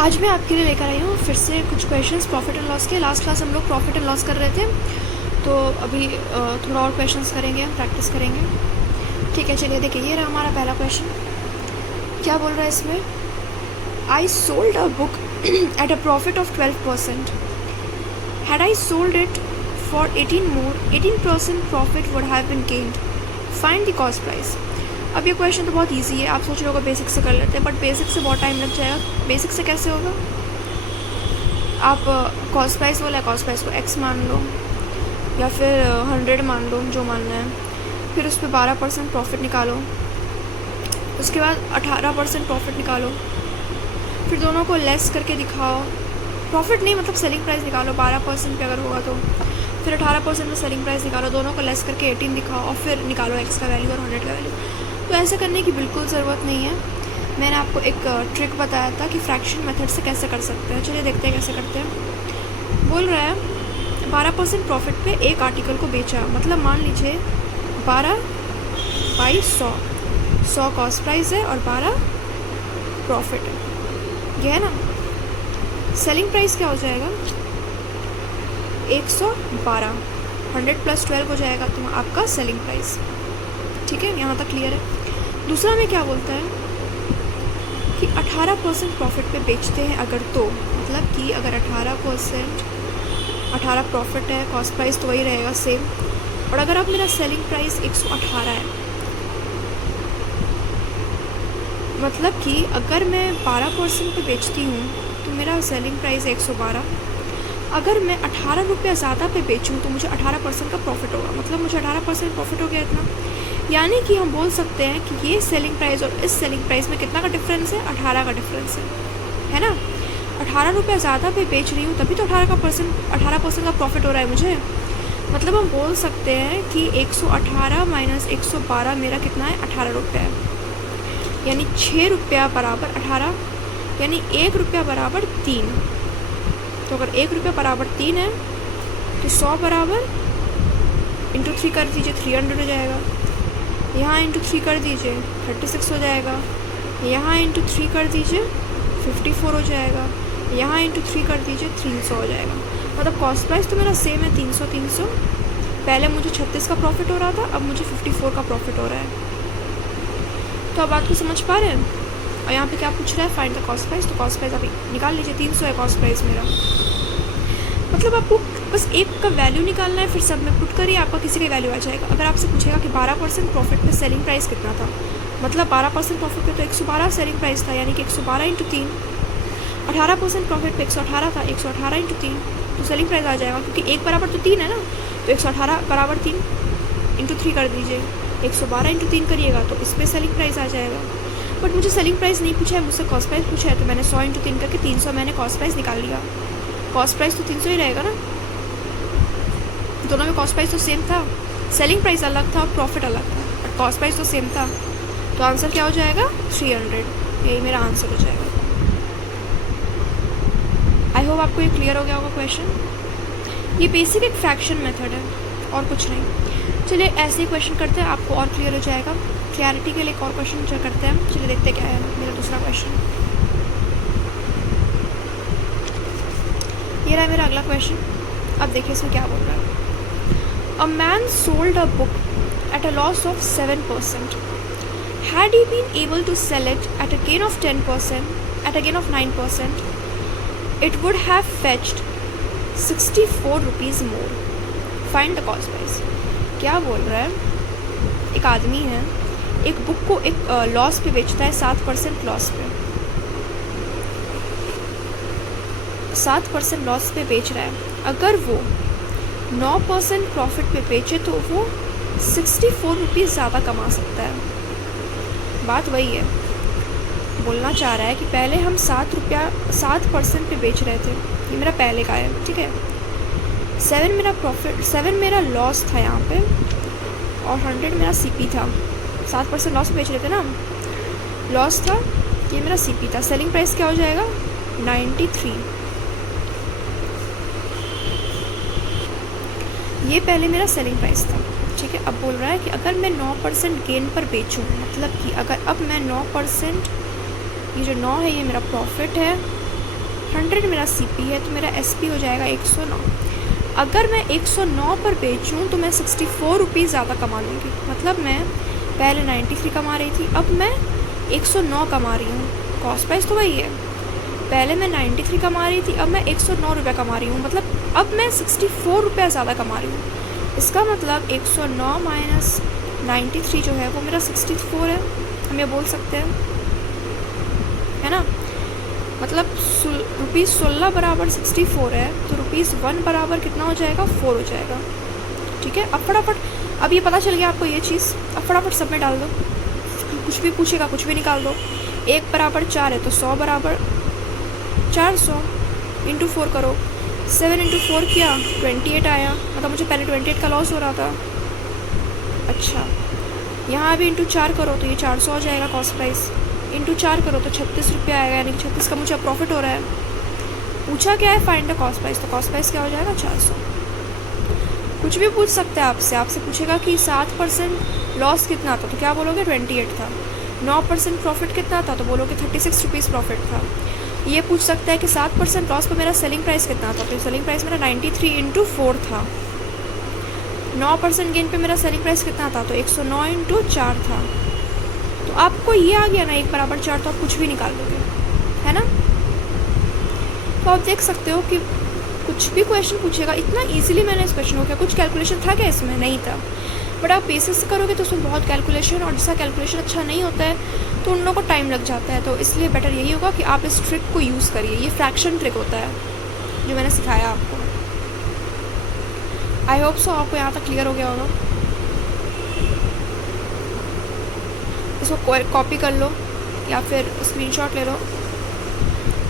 आज मैं आपके लिए लेकर आई हूँ फिर से कुछ क्वेश्चंस प्रॉफिट एंड लॉस के। लास्ट क्लास हम लोग प्रॉफिट एंड लॉस कर रहे थे, तो अभी थोड़ा और क्वेश्चंस करेंगे, प्रैक्टिस करेंगे। ठीक है, चलिए देखिए, ये रहा हमारा पहला क्वेश्चन। क्या बोल रहा है इसमें? I sold a book at a profit of 12%. Had I sold it for 18% profit would have been gained. Find the cost price. अब ये क्वेश्चन तो बहुत इजी है, आप सोच रहे हो बेसिक से कर लेते हैं, बट बेसिक से बहुत टाइम लग जाएगा। बेसिक से कैसे होगा? आप कॉस्ट प्राइस बोला है, कॉस्ट प्राइस को x मान लो या फिर 100 मान लो, जो मानना है। फिर उस पर 12% प्रॉफिट निकालो, उसके बाद 18% प्रॉफिट निकालो, फिर दोनों को लेस करके दिखाओ। प्रॉफिट नहीं मतलब सेलिंग प्राइस निकालो 12% पे अगर होगा तो, फिर 18% में सेलिंग प्राइस निकालो, दोनों को लेस करके 18 दिखाओ और फिर निकालो x का वैल्यू और 100 का वैल्यू। तो ऐसा करने की बिल्कुल ज़रूरत नहीं है। मैंने आपको एक ट्रिक बताया था कि फ्रैक्शन मेथड से कैसे कर सकते हैं। चलिए देखते हैं कैसे करते हैं। बोल रहा है 12% प्रॉफिट पे एक आर्टिकल को बेचा, मतलब मान लीजिए 12/100 कॉस्ट प्राइस है और 12 प्रॉफिट है, ये है ना। सेलिंग प्राइस क्या हो जाएगा? 112, 100 + 12 हो जाएगा तो आपका सेलिंग प्राइस। ठीक है, यहाँ तक क्लियर है। दूसरा में क्या बोलता है कि 18% प्रॉफिट पे बेचते हैं अगर, तो मतलब कि अगर 18 प्रॉफिट है, कॉस्ट प्राइस तो वही रहेगा सेम, और अगर अब मेरा सेलिंग प्राइस 118 है, मतलब कि अगर मैं 12% पे बेचती हूँ तो मेरा सेलिंग प्राइस 112। अगर मैं 18 रुपया ज़्यादा पे बेचूँ तो मुझे 18% का प्रॉफिट होगा, मतलब मुझे 18% प्रॉफिट हो गया इतना। यानी कि हम बोल सकते हैं कि ये सेलिंग प्राइस और इस सेलिंग प्राइस में कितना का डिफरेंस है? 18 का डिफरेंस है ना। 18 रुपया ज़्यादा पे बेच रही हूँ तभी तो 18% का प्रॉफिट हो रहा है मुझे। मतलब हम बोल सकते हैं कि 118 - 112 मेरा कितना है? 18 रुपया है। यानी 6 रुपया बराबर 18, यानी 1 रुपया बराबर 3। तो अगर 1 रुपया बराबर 3 है तो 100 बराबर इंटू 3 कर दीजिए, 300 हो जाएगा। यहाँ इंटू 3 कर दीजिए 36 हो जाएगा। यहाँ इंटू 3 कर दीजिए 54 हो जाएगा। यहाँ इंटू 3 कर दीजिए 300 हो जाएगा। मतलब कॉस्ट प्राइस तो मेरा सेम है, 300। पहले मुझे 36 का प्रॉफिट हो रहा था, अब मुझे 54 का प्रॉफिट हो रहा है। तो अब बात को समझ पा रहे हैं? और यहाँ पे क्या पूछ रहा है? Find the cost price. तो कॉस्ट प्राइस अभी निकाल लीजिए, 300 है कॉस्ट प्राइस मेरा। मतलब आपको बस एक का वैल्यू निकालना है, फिर सब में पुट करिए, आपका किसी का वैल्यू आ जाएगा। अगर आपसे पूछेगा कि 12% प्रॉफिट पे सेलिंग प्राइस कितना था, मतलब 12% प्रॉफिट पे तो 112 सेलिंग प्राइस था, यानी कि 112 × 3। 18% प्रॉफिट पे 118 था, 118 × 3 तो सेलिंग प्राइस आ जाएगा, क्योंकि 1 बराबर तो 3 है ना। तो 118 बराबर 3 × 3 कर दीजिए, 112 × 3 करिएगा तो इस पर सेलिंग प्राइस आ जाएगा। बट मुझे सेलिंग प्राइस नहीं पूछा है, मुझसे कॉस्ट प्राइस पूछा है, तो मैंने 100 × 3 करके 300 मैंने कॉस्ट प्राइस निकाल लिया। कॉस्ट प्राइस तो 300 ही रहेगा ना, दोनों में कॉस्ट प्राइस तो सेम था। सेलिंग प्राइस अलग था और प्रॉफिट अलग था, बट कॉस्ट प्राइस तो सेम था। तो आंसर क्या हो जाएगा? 300। यही मेरा आंसर हो जाएगा। आई होप आपको ये क्लियर हो गया होगा क्वेश्चन। ये बेसिक एक फ्रैक्शन मेथड है और कुछ नहीं। चलिए ऐसे ही क्वेश्चन करते हैं, आपको और क्लियर हो जाएगा। क्लैरिटी के लिए एक और क्वेश्चन करते हैं। चलिए देखते क्या है मेरा दूसरा क्वेश्चन। ये रहा मेरा अगला क्वेश्चन। अब देखिए इसमें क्या बोल रहा है। A man sold a book at a loss of 7%. Had he been able to sell it at a gain of 10%, at a gain of 9%, it would have fetched 64 rupees more. Find the cost price. क्या बोल रहा है? एक आदमी है, एक book को एक लॉस पे बेचता है, 7% लॉस पे, 7% लॉस पे बेच रहा है। अगर वो 9% प्रॉफिट पे बेचे तो वो 64 रुपीज़ ज़्यादा कमा सकता है। बात वही है, बोलना चाह रहा है कि पहले हम 7% पे बेच रहे थे, ये मेरा पहले का है, ठीक है। 7 मेरा प्रॉफिट, 7 मेरा लॉस था यहाँ पे, और 100 मेरा CP था। 7% लॉस बेच रहे थे ना, लॉस था, ये मेरा CP था। सेलिंग प्राइस क्या हो जाएगा? 93। ये पहले मेरा सेलिंग प्राइस था, ठीक है। अब बोल रहा है कि अगर मैं 9% गेन पर बेचूं, मतलब कि अगर अब मैं 9%, ये जो 9 है ये मेरा प्रॉफिट है 100 मेरा CP है, तो मेरा SP हो जाएगा 109। अगर मैं 109 पर बेचूं तो मैं 64 रुपीज़ ज़्यादा कमा लूँगी। मतलब मैं पहले 93 कमा रही थी, अब मैं 109 कमा रही हूँ। कॉस्ट प्राइस तो वही है, पहले मैं 93 कमा रही थी, अब मैं 109 रुपये कमा रही हूँ। मतलब अब मैं 64 रुपये ज़्यादा कमा रही हूँ। इसका मतलब 109 माइनस 93 जो है वो मेरा 64 है, हम ये बोल सकते हैं, है ना। मतलब ₹16 बराबर 64 है, तो ₹1 बराबर कितना हो जाएगा, 4 हो जाएगा। ठीक है, अब फटाफट, अब ये पता चल गया आपको ये चीज़, अब फटाफट सब में डाल दो, कुछ भी पूछेगा कुछ भी निकाल दो। 1 बराबर 4 है, तो 100 बराबर 400 इंटू 4 करो, 7 इंटू 4 किया 28 आया। मतलब मुझे पहले 28 का लॉस हो रहा था। अच्छा, यहाँ भी इंटू 4 करो तो ये 400 हो जाएगा कॉस्ट प्राइस, इंटू 4 करो तो 36 रुपये आएगा, यानी कि 36 का मुझे प्रॉफिट हो रहा है। पूछा क्या है, फाइंड द कॉस्ट प्राइस, तो कॉस्ट प्राइस क्या हो जाएगा, 400। कुछ भी पूछ सकते हैं आपसे, आपसे पूछेगा कि 7% लॉस कितना था, तो क्या बोलोगे, 28 था। 9% प्रॉफिट कितना था, तो बोलोगे 36 रुपीज़ प्रॉफिट था। ये पूछ सकता है कि 7% लॉस पर मेरा सेलिंग प्राइस कितना था, तो सेलिंग प्राइस मेरा 93 इंटू 4 था। 9% गेन पे मेरा सेलिंग प्राइस कितना था, तो 109 इंटू 4 था। तो आपको ये आ गया ना 1 बराबर 4, तो आप कुछ भी निकाल दोगे, है ना। तो आप देख सकते हो कि कुछ भी क्वेश्चन पूछेगा, इतना इजीली मैंने इस क्वेश्चन को किया। कुछ कैलकुलेशन था क्या इसमें, नहीं था, बट आप बेसिस से करोगे तो उसमें बहुत कैलकुलेशन, और जिसका कैलकुलेशन अच्छा नहीं होता है तो उन लोगों को टाइम लग जाता है। तो इसलिए बेटर यही होगा कि आप इस ट्रिक को यूज़ करिए। ये फ्रैक्शन ट्रिक होता है जो मैंने सिखाया आपको। आई होप सो आपको यहाँ तक क्लियर हो गया होगा। इसको कॉपी कर लो या फिर स्क्रीनशॉट ले लो,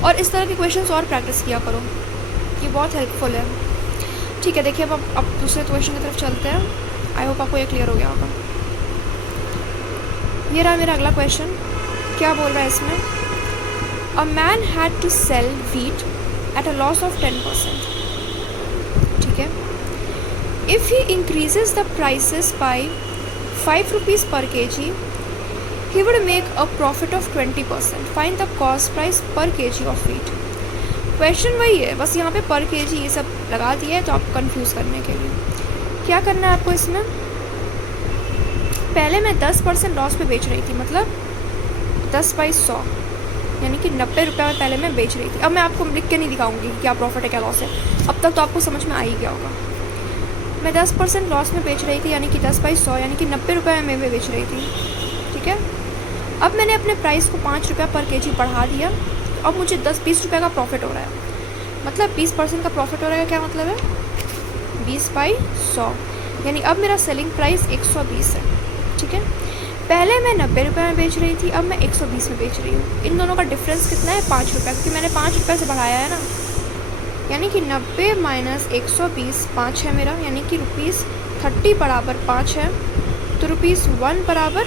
और इस तरह के क्वेश्चंस और प्रैक्टिस किया करो, ये बहुत हेल्पफुल है। ठीक है, देखिए अब दूसरे क्वेश्चन की तरफ चलते हैं। आई होप आपको ये क्लियर हो गया होगा। ये रहा मेरा अगला क्वेश्चन। क्या बोल रहा है इसमें, a man had to sell wheat at a loss of 10%। ठीक है, if he increases the prices by 5 rupees per kg, he would make a profit of 20%. Find the cost price per kg of wheat. Question वही है, बस यहाँ पे पर kg ये सब लगा दिया है तो आपको कंफ्यूज करने के लिए। क्या करना है आपको इसमें, पहले मैं 10% लॉस पे बेच रही थी, मतलब 10/100 यानी कि 90 रुपये में पहले मैं बेच रही थी। अब मैं आपको लिख के नहीं दिखाऊंगी क्या प्रॉफिट है क्या लॉस है, अब तक तो आपको समझ में आ ही गया होगा। मैं 10% लॉस में बेच रही थी, यानी कि 10/100 यानी कि 90 रुपये में मैं बेच रही थी। ठीक है, अब मैंने अपने प्राइस को 5 रुपये पर kg बढ़ा दिया, तो अब मुझे 10-20 रुपये का प्रॉफिट हो रहा है। मतलब 20% का प्रॉफिट हो रहा है, क्या मतलब है, 20/100 यानी अब मेरा सेलिंग प्राइस 120 है। ठीक है, पहले मैं 90 रुपये में बेच रही थी, अब मैं 120 में बेच रही हूँ। इन दोनों का डिफरेंस कितना है, 5 रुपये, क्योंकि मैंने 5 रुपये से बढ़ाया है ना। यानी कि 90 माइनस 120 5 है मेरा, यानी कि ₹30 बराबर 5 है, तो ₹1 बराबर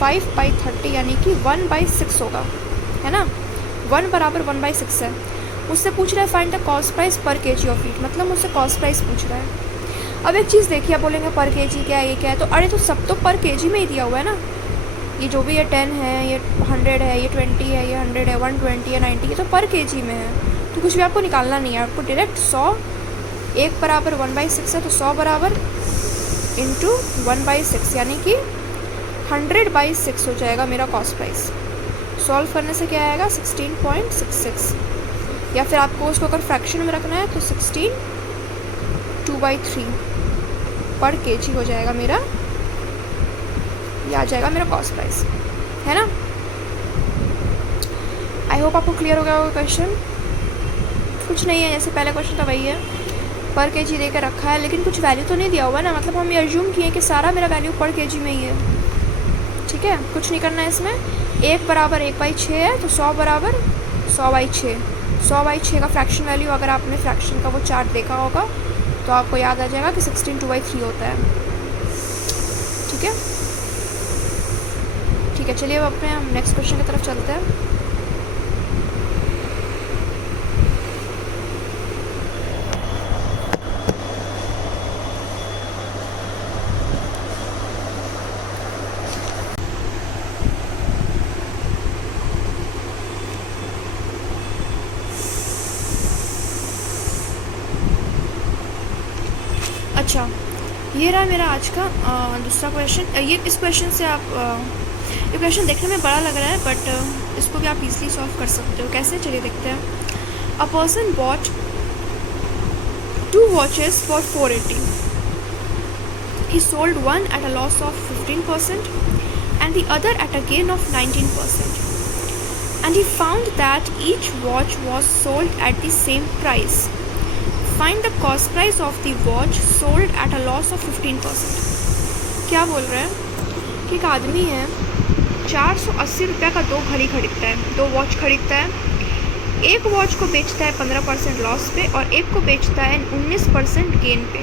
5/30 यानी कि 1/6 होगा, है ना। 1 बराबर 1/6 है। मुझसे पूछ रहा है फाइंड द कॉस्ट प्राइस पर kg ऑफ व्हीट, मतलब मुझसे कॉस्ट प्राइस पूछ रहा है। अब एक चीज़ देखिए, आप बोलेंगे पर kg क्या है, ये क्या है, तो अरे तो सब तो पर kg में ही दिया हुआ है ना। ये जो भी है 10 है, ये 100 है, ये 20 है, ये 100 है, 120 है, 90, ये तो पर kg में है। तो कुछ भी आपको निकालना नहीं है, आपको डायरेक्ट 100 1 बराबर 1/6 है, तो 100 बराबर इंटू 1/6 यानी कि 100/6 हो जाएगा मेरा कॉस्ट प्राइस। सॉल्व करने से क्या आएगा, 16.66, या फिर आपको उसको अगर फ्रैक्शन में रखना है तो 16 2/3 पर kg हो जाएगा मेरा, ये आ जाएगा मेरा कॉस्ट प्राइस, है ना। आई होप आपको क्लियर हो गया होगा क्वेश्चन। कुछ नहीं है, जैसे पहले क्वेश्चन था वही है, पर kg देकर रखा है, लेकिन कुछ वैल्यू तो नहीं दिया हुआ ना, मतलब हम ये अज्यूम किए कि सारा मेरा वैल्यू पर kg में ही है। ठीक है, कुछ नहीं करना है इसमें। 1 बराबर 1/6 है, तो 100 बराबर 100/6। 100/6 का फ्रैक्शन वैल्यू, अगर आपने फ्रैक्शन का वो चार्ट देखा होगा तो आपको याद आ जाएगा कि 16 2/3 होता है। ठीक है, ठीक है, चलिए अब अपने हम नेक्स्ट क्वेश्चन की तरफ चलते हैं। अच्छा, ये रहा मेरा आज का दूसरा क्वेश्चन। ये इस क्वेश्चन से आप ये क्वेश्चन देखने में बड़ा लग रहा है, बट इसको भी आप इजीली सॉल्व कर सकते हो। कैसे, चलिए देखते हैं। A person bought 2 watches for 480. He sold one at a loss of 15% and the other at a gain of 19%. And he found that each watch was sold at the same price. Find the cost price of the watch sold at a loss of 15%. क्या बोल रहा है कि एक आदमी है 480 रुपये का 2 घड़ी खरीदता है, 2 वॉच खरीदता है। एक वॉच को बेचता है 15% लॉस पे और एक को बेचता है 19% गेन पे।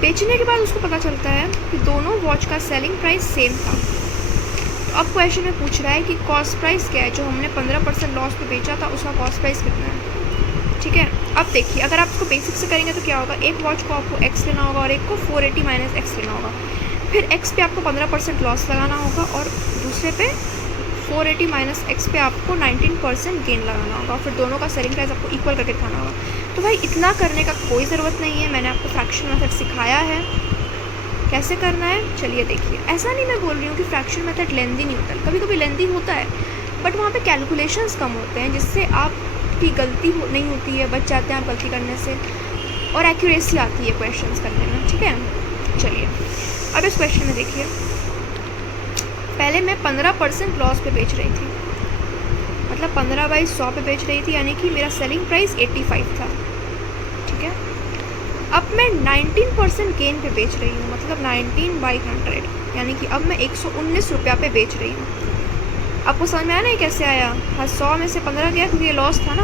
बेचने के बाद उसको पता चलता है कि दोनों वॉच का सेलिंग प्राइस सेम था। तो अब क्वेश्चन में पूछ रहा है कि कॉस्ट प्राइस क्या है, जो हमने 15% लॉस पे बेचा था उसका कॉस्ट प्राइस कितना है। ठीक है, अब देखिए, अगर आप इसको बेसिक से करेंगे तो क्या होगा, एक वॉच को आपको x लेना होगा और एक को 480 माइनस x लेना होगा। फिर x पे आपको 15% लॉस लगाना होगा और दूसरे पे 480 माइनस x पे आपको 19% गेन लगाना होगा। फिर दोनों का सेलिंग प्राइस आपको इक्वल करके दिखाना होगा। तो भाई इतना करने का कोई ज़रूरत नहीं है, मैंने आपको फ्रैक्शन मेथड सिखाया है कैसे करना है। चलिए देखिए, ऐसा नहीं मैं बोल रही हूँ कि फ्रैक्शन मेथड लेंदी नहीं होता, कभी कभी लेंदी होता है, बट वहाँ पे कैलकुलेशंस कम होते हैं जिससे आपकी गलती नहीं होती है, बच जाते हैं आप गलती करने से, और एक्यूरेसी आती है क्वेश्चंस करने में। ठीक है, चलिए अब इस क्वेश्चन में देखिए, पहले मैं 15% लॉस पे बेच रही थी, मतलब 15/100 पे बेच रही थी, यानी कि मेरा सेलिंग प्राइस 85 था। ठीक है, अब मैं 19% गेन पे बेच रही हूँ, मतलब 19/100, यानी कि अब मैं 119 रुपया पे बेच रही हूँ। आपको समझ में आया ना ये कैसे आया? हाँ, 100 में से 15 गया क्योंकि ये लॉस था ना,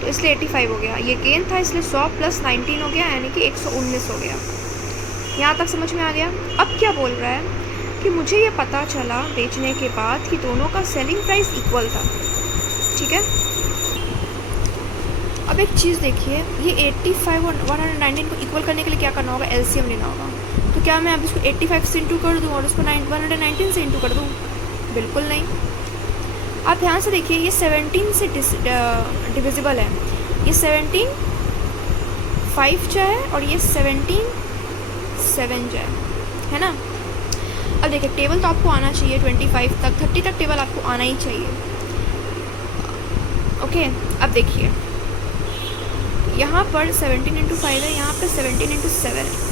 तो इसलिए 85 हो गया। ये गेन था इसलिए 100 + 19 हो गया, यानी कि 119 हो गया। यहाँ तक समझ में आ गया? अब क्या बोल रहा है कि मुझे ये पता चला बेचने के बाद कि दोनों का सेलिंग प्राइस इक्वल था। ठीक है, अब एक चीज़ देखिए, ये 85 और 119 को इक्वल करने के लिए क्या करना होगा, एलसीएम लेना होगा। तो क्या मैं अब इसको 85 से इंटू कर दूँ और उसको 119 से इंटू कर दूँ? बिल्कुल नहीं। आप ध्यान से देखिए, ये 17 से डिविजिबल है, ये 17 5 जो है और ये 17 7 जो है ना। अब देखिए, टेबल तो आपको आना चाहिए 25 तक, 30 तक टेबल आपको आना ही चाहिए। ओके, अब देखिए यहाँ पर 17 × 5 है, यहाँ पर 17 × 7 है।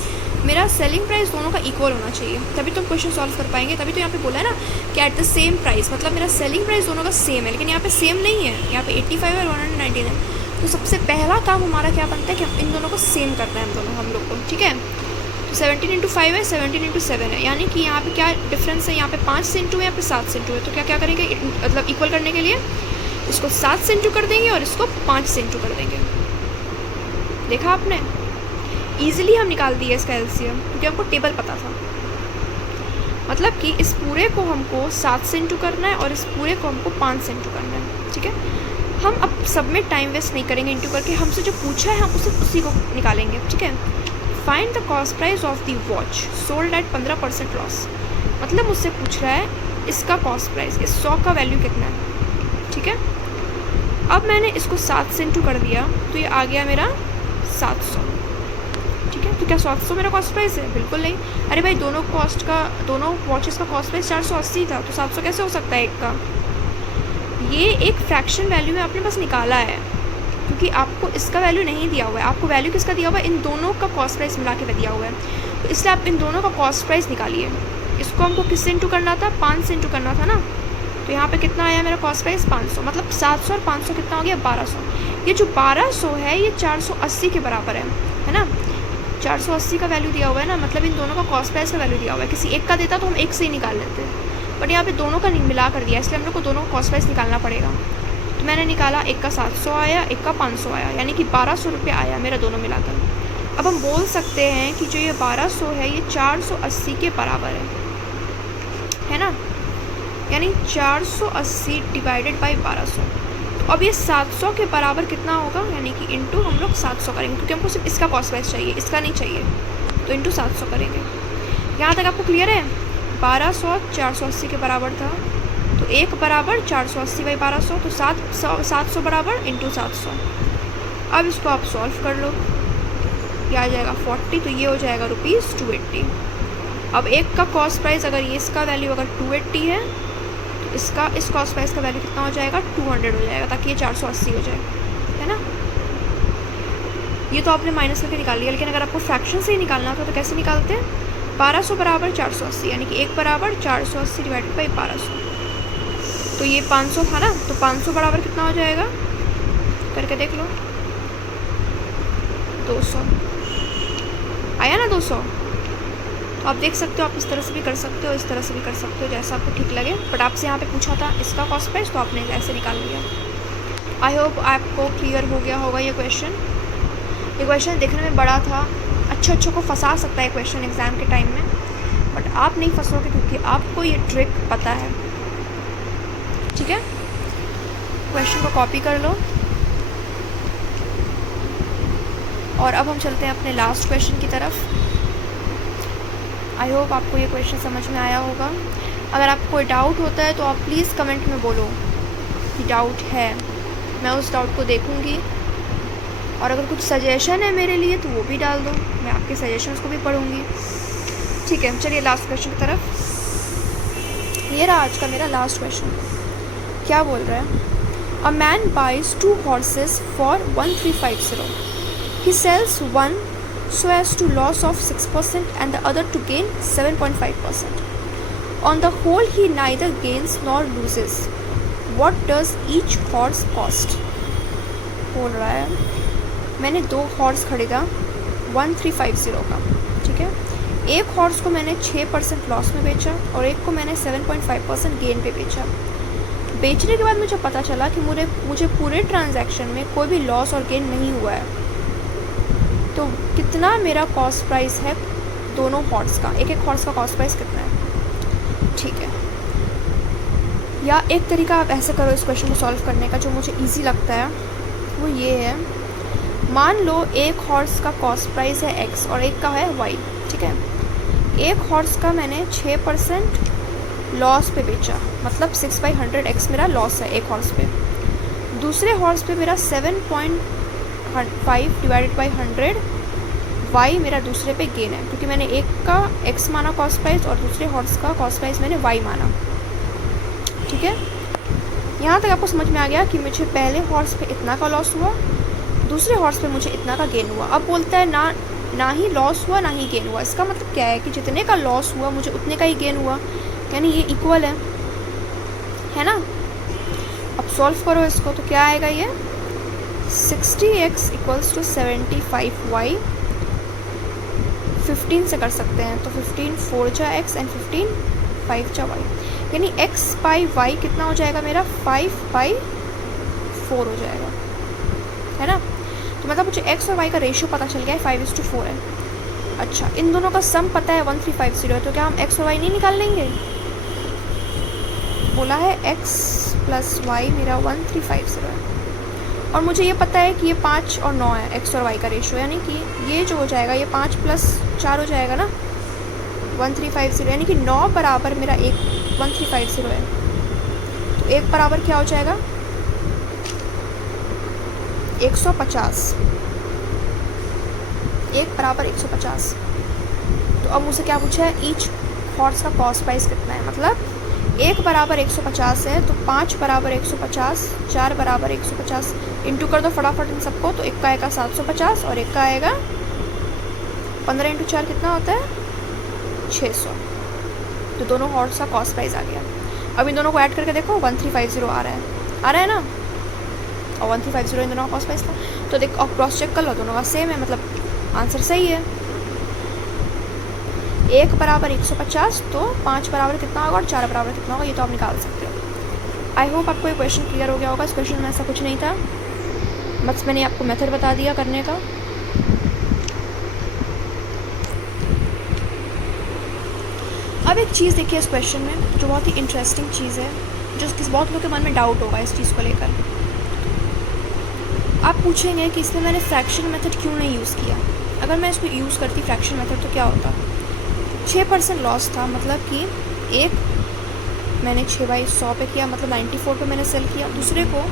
मेरा सेलिंग प्राइस दोनों का इक्वल होना चाहिए, तभी तो हम क्वेश्चन सॉल्व कर पाएंगे। तभी तो यहाँ पे बोला है ना कि एट द सेम प्राइस, मतलब मेरा सेलिंग प्राइस दोनों का सेम है, लेकिन यहाँ पे सेम नहीं है, यहाँ पे 85 और 119 है। तो सबसे पहला काम हमारा क्या बनता है कि इन दोनों को सेम करना है, हम लोग को। ठीक है, तो 17 × 5 है, 17 × 7 है, यानी कि यहाँ पे क्या डिफरेंस है, यहाँ पे 5 से इंटू है, यहाँ पे 7 से इंटू है। तो क्या क्या करेंगे, मतलब इक्वल करने के लिए इसको 7 से इंटू कर देंगे और इसको 5 से इंटू कर देंगे। देखा आपने, ईजिली हम निकाल दिए इसका एलसीएम, क्योंकि हमको टेबल पता था। मतलब कि इस पूरे को हमको 7 से इंटू करना है और इस पूरे को हमको 5 से इंटू करना है। ठीक है, हम अब सब में टाइम वेस्ट नहीं करेंगे इंटू करके, हमसे जो पूछा है हम उसी को निकालेंगे। ठीक है, find the cost price of the watch sold at 15% loss, मतलब मुझसे पूछ रहा है इसका कॉस्ट प्राइस, इस 100 का वैल्यू कितना है। ठीक है, अब मैंने इसको 7 से इंटू कर दिया तो ये आ गया मेरा 700। ठीक है, तो क्या 700 मेरा कॉस्ट प्राइस है? बिल्कुल नहीं। अरे भाई, दोनों वॉचेस का कॉस्ट प्राइस 480 था, तो 700 कैसे हो सकता है एक का? ये एक फ्रैक्शन वैल्यू में आपने बस निकाला है, क्योंकि आपको इसका वैल्यू नहीं दिया हुआ है। आपको वैल्यू किसका दिया हुआ है? इन दोनों का कॉस्ट प्राइस मिला के दिया हुआ है, तो इसलिए आप इन दोनों का कॉस्ट प्राइस निकालिए। इसको हमको किससे इंटू करना था? 5 से इंटू करना था ना। तो यहाँ पे कितना आया मेरा कॉस्ट प्राइस? 500, मतलब 700 और 500 कितना हो गया? 1200। ये जो 1200 है ये 480 के बराबर है ना। 480 का वैल्यू दिया हुआ है ना, मतलब इन दोनों का कॉस्ट प्राइस का वैल्यू दिया हुआ है। किसी एक का देता तो हम एक से ही निकाल लेते, बट यहाँ पे दोनों का मिला कर दिया, इसलिए हम लोग को दोनों का कॉस्ट प्राइस निकालना पड़ेगा। तो मैंने निकाला, एक का 700 आया, एक का 500 आया, यानी कि 1200 रुपये आया मेरा दोनों मिलाकर। अब हम बोल सकते हैं कि जो ये 1200 है ये 480 के बराबर है ना, यानी 480 डिवाइडेड बाई 1200। तो अब ये 700 के बराबर कितना होगा, यानी कि इंटू हम लोग 700 करेंगे, क्योंकि हमको सिर्फ इसका कॉस्ट प्राइस चाहिए, इसका नहीं चाहिए, तो इंटू 700 करेंगे। यहाँ तक आपको क्लियर है? 1200 480 के बराबर था, तो 1 बराबर 480/1200, तो 700 बराबर इंटू 700। अब इसको आप सॉल्व कर लो। ये आ जाएगा 40, तो ये हो जाएगा ₹280। अब एक का कॉस्ट प्राइस अगर ये इसका वैल्यू अगर 280 है तो इसका इस कॉस्ट प्राइस का वैल्यू कितना हो जाएगा 200 हो जाएगा, ताकि ये 480 हो जाए, है ना। ये तो आपने माइनस करके निकाल लिया, लेकिन अगर आपको फ्रैक्शन से ही निकालना था तो कैसे निकालते हैं? 1200 बराबर 480, यानी कि 1 बराबर 480 डिवाइडेड बाई 1200। तो ये 500 था ना, तो 500 बराबर कितना हो जाएगा करके देख लो। 200 आया ना 200। तो आप देख सकते हो, आप इस तरह से भी कर सकते हो, इस तरह से भी कर सकते हो, जैसा आपको ठीक लगे। बट आपसे यहाँ पे पूछा था इसका कॉस्ट प्राइस, तो आपने ऐसे निकाल लिया। आई होप आपको क्लियर हो गया होगा ये क्वेश्चन। ये क्वेश्चन देखने में बड़ा था, अच्छों को फंसा सकता है क्वेश्चन एग्ज़ाम के टाइम में, बट आप नहीं फंसोगे क्योंकि आपको ये ट्रिक पता है। ठीक है, क्वेश्चन को कॉपी कर लो। और अब हम चलते हैं अपने लास्ट क्वेश्चन की तरफ। आई होप आपको ये क्वेश्चन समझ में आया होगा। अगर आपको कोई डाउट होता है तो आप प्लीज़ कमेंट में बोलो कि डाउट है, मैं उस डाउट को देखूँगी। और अगर कुछ सजेशन है मेरे लिए तो वो भी डाल दो, मैं आपके सजेशंस को भी पढ़ूँगी। ठीक है, चलिए लास्ट क्वेश्चन की तरफ। ये रहा आज का मेरा लास्ट क्वेश्चन। क्या बोल रहा है? A man buys 2 horses for 1350. He sells one so as to loss of 6% and the other to gain 7.5%. On the whole, he neither gains nor loses. What does each horse cost? बोल रहा है मैंने 2 horse खरीदा 1350 का, ठीक है। एक horse को मैंने 6% लॉस में बेचा और एक को मैंने 7.5% गेन पे बेचा। बेचने के बाद मुझे पता चला कि मुझे पूरे ट्रांजैक्शन में कोई भी लॉस और गेन नहीं हुआ है। तो कितना मेरा कॉस्ट प्राइस है दोनों हॉर्स का? एक हॉर्स का कॉस्ट प्राइस कितना है? ठीक है, या एक तरीका आप ऐसे करो इस क्वेश्चन को सॉल्व करने का जो मुझे इजी लगता है, वो ये है। मान लो एक हॉर्स का कॉस्ट प्राइस है x और एक का है y, ठीक है। एक हॉर्स का मैंने 6% लॉस पे बेचा, मतलब 6/100 x मेरा लॉस है एक हॉर्स पे। दूसरे हॉर्स पे मेरा 7.5 डिवाइडेड बाई 100 y मेरा दूसरे पे गेन है, क्योंकि मैंने एक का x माना कॉस्ट प्राइस और दूसरे हॉर्स का कॉस्ट प्राइस मैंने y माना। ठीक है, यहाँ तक आपको समझ में आ गया कि मुझे पहले हॉर्स पे इतना का लॉस हुआ, दूसरे हॉर्स पे मुझे इतना का गेन हुआ। अब बोलता है ना ही लॉस हुआ ना ही गेन हुआ। इसका मतलब क्या है कि जितने का लॉस हुआ मुझे उतने का ही गेन हुआ, यानी ये इक्वल है ना। अब सॉल्व करो इसको तो क्या आएगा? ये 60x = 75y 15 से कर सकते हैं, तो 15 4 जा x एंड 15 5 जा y, यानी x बाई y कितना हो जाएगा मेरा? 5/4 हो जाएगा, है ना। तो मतलब मुझे x और y का रेशियो पता चल गया है, 5:4 है। अच्छा, इन दोनों का सम पता है 1350 है, तो क्या हम x और y नहीं निकाल लेंगे? बोला है x + y मेरा 1350 है, और मुझे ये पता है कि ये 5 और 9 है x और y का रेशियो, यानी कि ये जो हो जाएगा ये 5 + 4 हो जाएगा ना 1350, यानी कि 9 बराबर मेरा 1350 है। तो 1 बराबर क्या हो जाएगा? 150। 1 बराबर 150। तो अब मुझसे क्या पूछा है? ईच हॉर्स का कॉस्ट प्राइस कितना है। मतलब 1 बराबर 150 है, तो 5 बराबर 150, 4 बराबर 150, इंटू कर दो फटाफट इन सबको। तो एक का आएगा 750 और एक का आएगा 15 × 4 कितना होता है? 600। तो दोनों हॉर्स का कॉस्ट प्राइस आ गया। अब इन दोनों को ऐड करके देखो, 1350 आ रहा है ना, और 1350 इन दोनों का कॉस्ट प्राइस था। तो देखो, अब क्रॉस चेक कर लो, दोनों का सेम है, मतलब आंसर सही है। 1 बराबर 150, तो 5 बराबर कितना होगा और 4 बराबर कितना होगा, ये तो आप निकाल सकते हो। आई होप आपको ये क्वेश्चन क्लियर हो गया होगा। इस क्वेश्चन में ऐसा कुछ नहीं था, बस मैंने आपको मेथड बता दिया करने का। अब एक चीज़ देखिए इस क्वेश्चन में जो बहुत ही इंटरेस्टिंग चीज़ है, जो बहुत लोगों के मन में डाउट होगा इस चीज़ को लेकर। आप पूछेंगे कि इसमें मैंने फ्रैक्शन मेथड क्यों नहीं यूज़ किया। अगर मैं इसको यूज़ करती फ्रैक्शन मेथड तो क्या होता? 6% लॉस था, मतलब कि एक मैंने 6/100 पे किया, मतलब 94 पे मैंने सेल किया। दूसरे को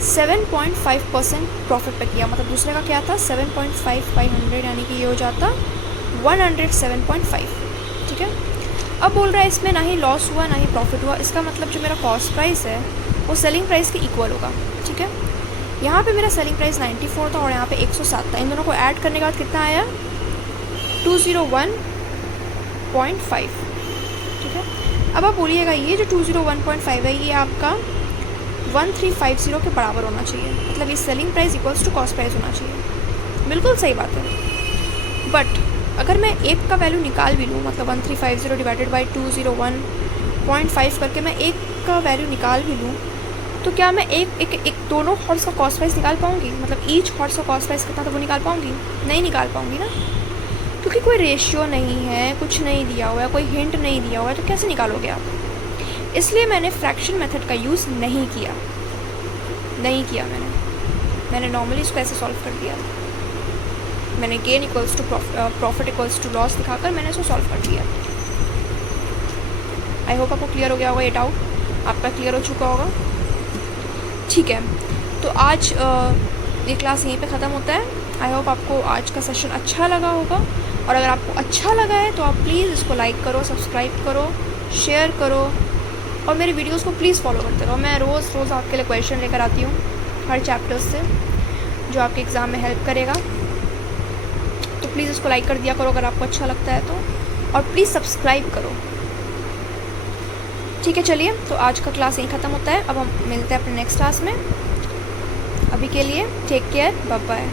7.5% प्रॉफिट पे किया, मतलब दूसरे का क्या था 7.5 यानी कि ये हो जाता 107.5, ठीक है। अब बोल रहा है इसमें ना ही लॉस हुआ ना ही प्रॉफिट हुआ, इसका मतलब जो मेरा कॉस्ट प्राइस है वो सेलिंग प्राइस के इक्वल होगा, ठीक है। यहाँ पे मेरा सेलिंग प्राइस 94 था और यहाँ पे 107 था, इन दोनों को ऐड करने के बाद कितना आया 201.5, ठीक है। अब आप बोलिएगा ये जो 201.5 है ये आपका 1350 के बराबर होना चाहिए, मतलब ये selling price equals to cost price होना चाहिए, बिल्कुल सही बात है। बट अगर मैं एक का वैल्यू निकाल भी लूँ, मतलब 1350 डिवाइडेड बाई 201.5 करके मैं एक का वैल्यू निकाल भी लूँ, तो क्या मैं एक दोनों हॉर्स का कॉस्ट प्राइस निकाल पाऊँगी, मतलब ईच हॉर्स का कॉस्ट प्राइस कितना था वो निकाल पाऊँगी? नहीं निकाल पाऊँगी ना, क्योंकि कोई रेशियो नहीं है, कुछ नहीं दिया हुआ है, कोई हिंट नहीं दिया हुआ है, तो कैसे निकालोगे आप? इसलिए मैंने फ्रैक्शन मेथड का यूज़ नहीं किया मैंने नॉर्मली इसको ऐसे सॉल्व कर दिया, मैंने gain equals to profit equals to loss दिखाकर मैंने इसको सॉल्व कर दिया। आई होप आपको क्लियर हो गया होगा, ये डाउट आपका क्लियर हो चुका होगा, ठीक है। तो आज ये क्लास यहीं पे ख़त्म होता है। आई होप आपको आज का सेशन अच्छा लगा होगा, और अगर आपको अच्छा लगा है तो आप प्लीज़ इसको लाइक करो, सब्सक्राइब करो, शेयर करो, और मेरे वीडियोस को प्लीज़ फॉलो करते रहो। मैं रोज़ आपके लिए क्वेश्चन लेकर आती हूँ हर चैप्टर्स से, जो आपके एग्ज़ाम में हेल्प करेगा। तो प्लीज़ इसको लाइक कर दिया करो अगर आपको अच्छा लगता है तो, और प्लीज़ सब्सक्राइब करो, ठीक है। चलिए, तो आज का क्लास यहीं ख़त्म होता है, अब हम मिलते हैं अपने नेक्स्ट क्लास में। अभी के लिए टेक केयर, बाय बाय।